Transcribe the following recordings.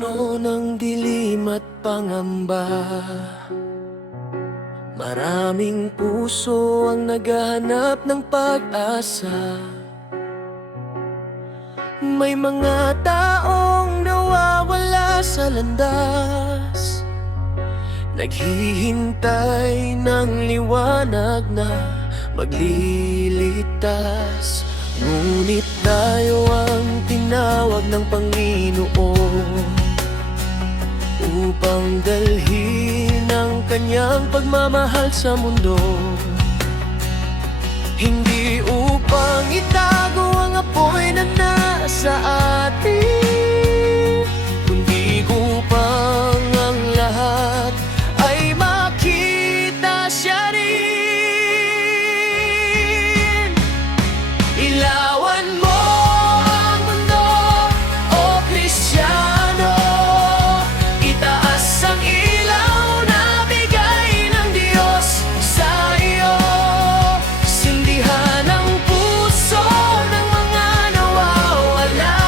puno ng dilim at pangamba. Maraming puso ang naghahanap ng pag-asa. May mga taong nawawala sa landas, naghihintay ng liwanag na magliligtas. Ngunit tayo ang tinawag ng Panginoon upang dalhin ang kanyang pagmamahal sa mundo. Hindi upang itago ang apoy na nasa atin, kundi upang ang lahat ay makita siya rin. Ilawan mo ang mundo, o Kristiyano. Itaas ang ilaw na bigay ng Diyos sa iyo. Sindihan ang puso ng mga nawawala.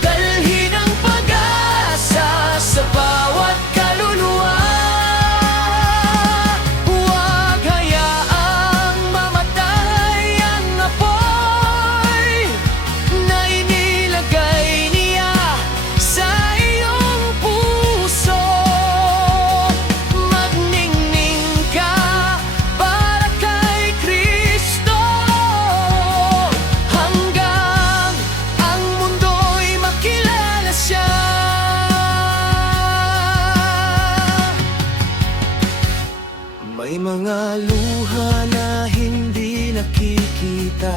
Dalhin ang pag-asa sa bawat kaluluwa. Huwag hayaang mamatay ang apoy na inilagay niya sa iyong puso. Magningning ka para kay Kristo, hanggang ang mundo'y makilala siya. May mga luha na hindi nakikita,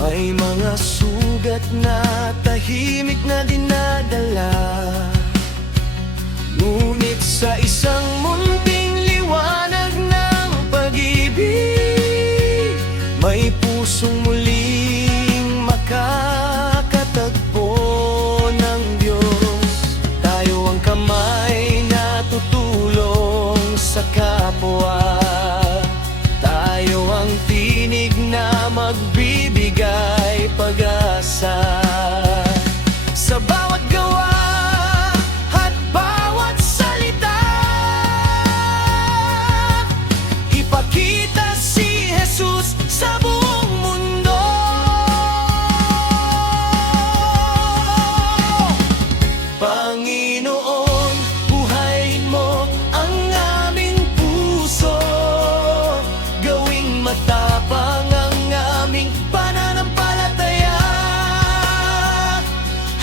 may mga sugat na tahimik na dinadala. Ngunit sa isang munting liwanag ng pag-ibig, may pusong muling makakatagpo ng Diyos. Tayo ang kamay na tutulong sa kapwa, tayo ang tinig na magbibigay pag-asa. Sa bawat gawa at bawat salita, ipakita si Jesus sa buong mundo. Panginoon, buhayin mo ang aming puso, gawing matapang ang aming pananampalataya.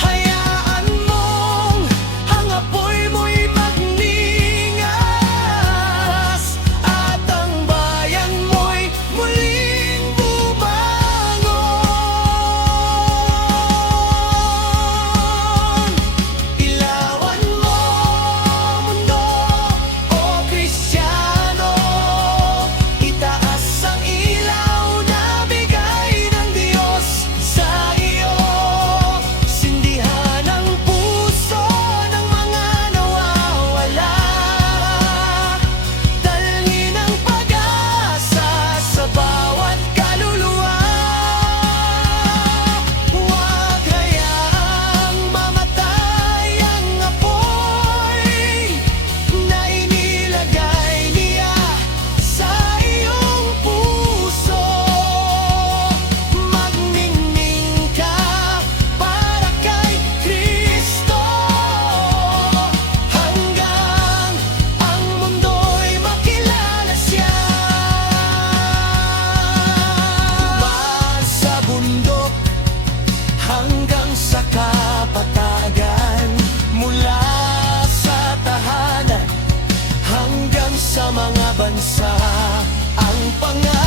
Hayaan mong ang apoy mo'y magningas, at ang bayan mo'y muling bumangon. Ilawan mo mundo, o Kristiyano. Itaas ang ilaw na bigay ng Diyos sa iyo. Sindihan ang puso ng mga nawawala. Dalhin ang pag-asa sa bawat kaluluwa. Huwag hayaang mamatay ang apoy na inilagay niya sa iyong puso. Magningning ka para kay Kristo, hanggang ang mundo'y makilala siya. Mula sa bundok hanggang sa kapatagan, mula sa tahanan hanggang sa mga bansa, ang pangalan